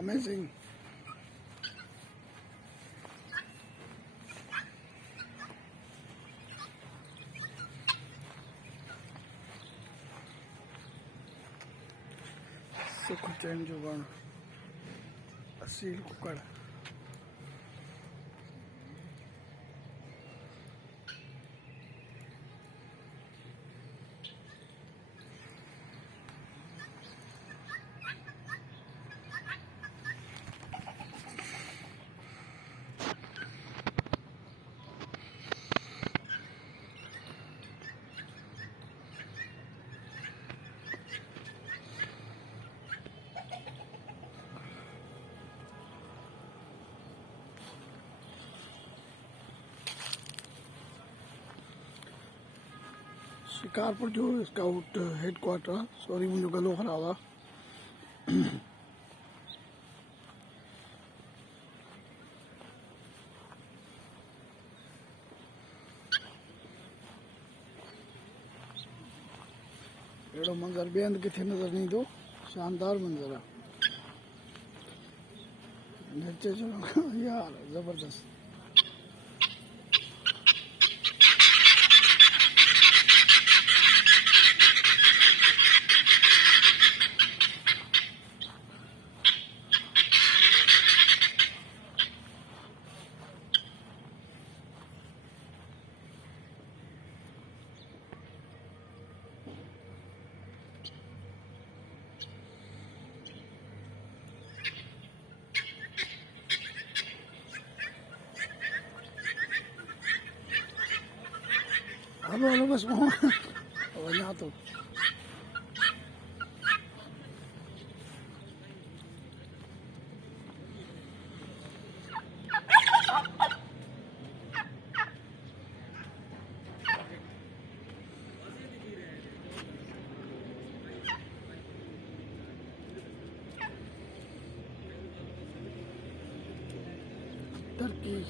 Amazing. सुख चैन जो वण असील कुकड़ शिकारपुर जो स्काउट हेडक्वार्टर सॉरी मुझे गलो खराब है एड़ो मंजर बेंद किथे नजर नहीं दो शानदार मंजर है नीचे चलो यार जबरदस्त halo mas mo wala to Turkey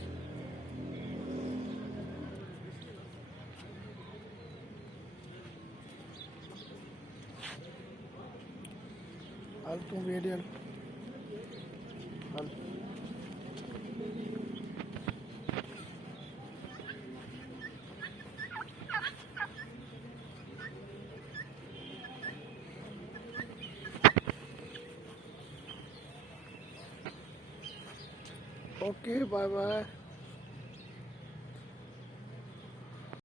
Alto Radial Okay, bye bye.